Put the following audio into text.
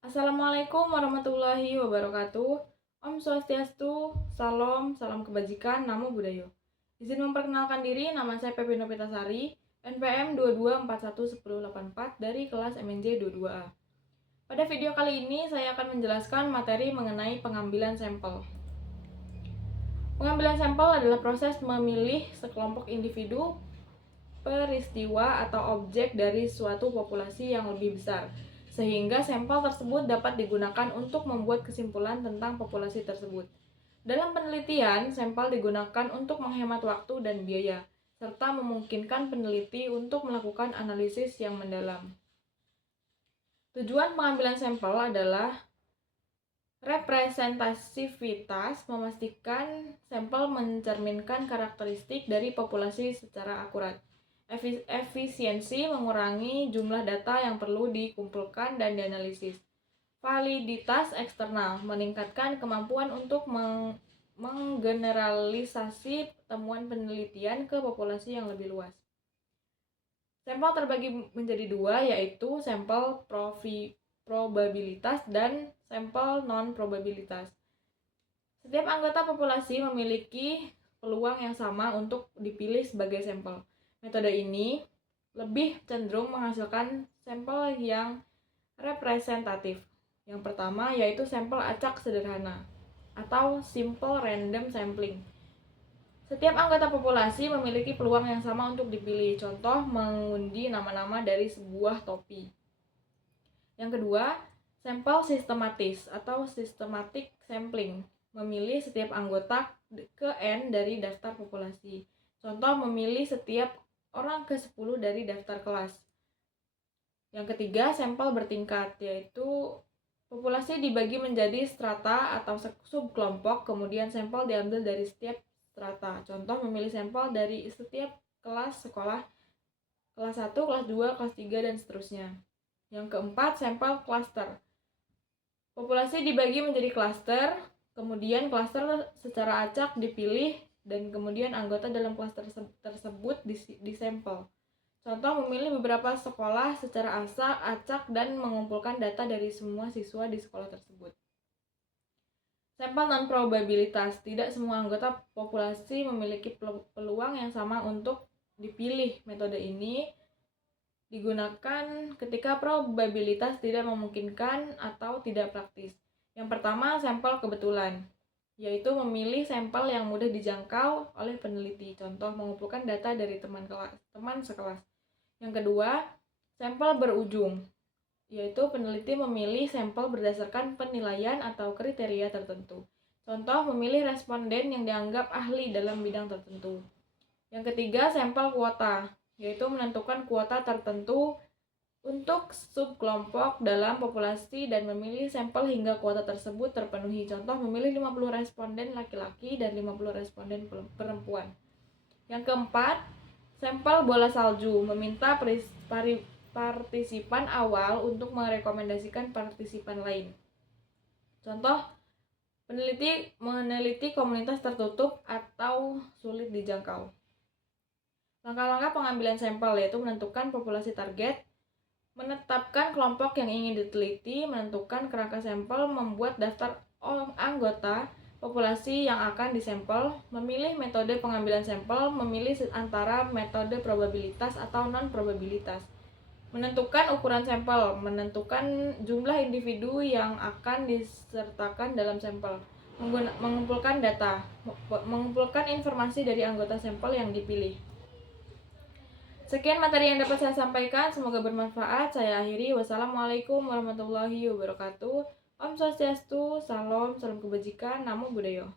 Assalamualaikum warahmatullahi wabarakatuh. Om Swastiastu, salam kebajikan, namo buddhayo. Izin memperkenalkan diri, nama saya Pepi Novitasari, NPM 22411084 dari kelas MNJ 22A. Pada video kali ini, saya akan menjelaskan materi mengenai pengambilan sampel. Pengambilan sampel adalah proses memilih sekelompok individu, peristiwa, atau objek dari suatu populasi yang lebih besar, sehingga sampel tersebut dapat digunakan untuk membuat kesimpulan tentang populasi tersebut. Dalam penelitian, sampel digunakan untuk menghemat waktu dan biaya, serta memungkinkan peneliti untuk melakukan analisis yang mendalam. Tujuan pengambilan sampel adalah representasivitas, memastikan sampel mencerminkan karakteristik dari populasi secara akurat. Efisiensi, mengurangi jumlah data yang perlu dikumpulkan dan dianalisis. Validitas eksternal, meningkatkan kemampuan untuk menggeneralisasi temuan penelitian ke populasi yang lebih luas. Sampel terbagi menjadi dua, yaitu sampel probabilitas dan sampel non-probabilitas. Setiap anggota populasi memiliki peluang yang sama untuk dipilih sebagai sampel. Metode ini lebih cenderung menghasilkan sampel yang representatif. Yang pertama yaitu sampel acak sederhana atau simple random sampling. Setiap anggota populasi memiliki peluang yang sama untuk dipilih. Contoh, mengundi nama-nama dari sebuah topi. Yang kedua, sampel sistematis atau systematic sampling. Memilih setiap anggota ke N dari daftar populasi. Contoh, memilih setiap orang ke-10 dari daftar kelas. Yang ketiga, sampel bertingkat, yaitu populasi dibagi menjadi strata atau subkelompok, kemudian sampel diambil dari setiap strata. Contoh, memilih sampel dari setiap kelas sekolah, kelas 1, kelas 2, kelas 3, dan seterusnya. Yang keempat, sampel klaster. Populasi dibagi menjadi klaster, kemudian klaster secara acak dipilih, dan kemudian anggota dalam klaster tersebut disampel. Contoh, memilih beberapa sekolah secara acak dan mengumpulkan data dari semua siswa di sekolah tersebut. Sampel non-probabilitas. Tidak semua anggota populasi memiliki peluang yang sama untuk dipilih. Metode ini digunakan ketika probabilitas tidak memungkinkan atau tidak praktis. Yang pertama, sampel kebetulan, yaitu memilih sampel yang mudah dijangkau oleh peneliti. Contoh, mengumpulkan data dari teman sekelas. Yang kedua, sampel berujung, yaitu peneliti memilih sampel berdasarkan penilaian atau kriteria tertentu. Contoh, memilih responden yang dianggap ahli dalam bidang tertentu. Yang ketiga, sampel kuota, yaitu menentukan kuota tertentu untuk subkelompok dalam populasi dan memilih sampel hingga kuota tersebut terpenuhi. Contoh, memilih 50 responden laki-laki dan 50 responden perempuan. Yang keempat, sampel bola salju, meminta partisipan awal untuk merekomendasikan partisipan lain. Contoh, meneliti komunitas tertutup atau sulit dijangkau. Langkah-langkah pengambilan sampel yaitu menentukan populasi target, menetapkan kelompok yang ingin diteliti, menentukan kerangka sampel, membuat daftar anggota populasi yang akan disampel, memilih metode pengambilan sampel, memilih antara metode probabilitas atau non-probabilitas, menentukan ukuran sampel, menentukan jumlah individu yang akan disertakan dalam sampel, mengumpulkan data, mengumpulkan informasi dari anggota sampel yang dipilih. Sekian materi yang dapat saya sampaikan, semoga bermanfaat. Saya akhiri. Wassalamualaikum warahmatullahi wabarakatuh. Om Swastiastu, salam kebajikan, namo buddhayo.